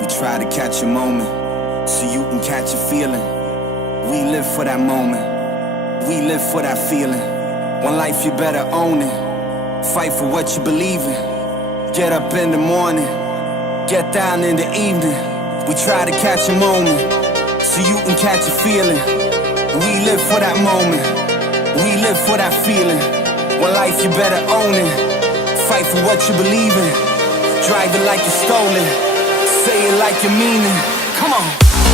We try to catch a moment so you can catch a feeling. We live for that moment. We live for that feeling. One life, you better own it. Fight for what you believe in. Get up in the morning, get down in the evening. We try to catch a moment so you can catch a feeling. We live for that moment. We live for that feeling. One life, you better own it. Fight for what you believe in. Drive it like you stole it. Say it like you mean it. Come on.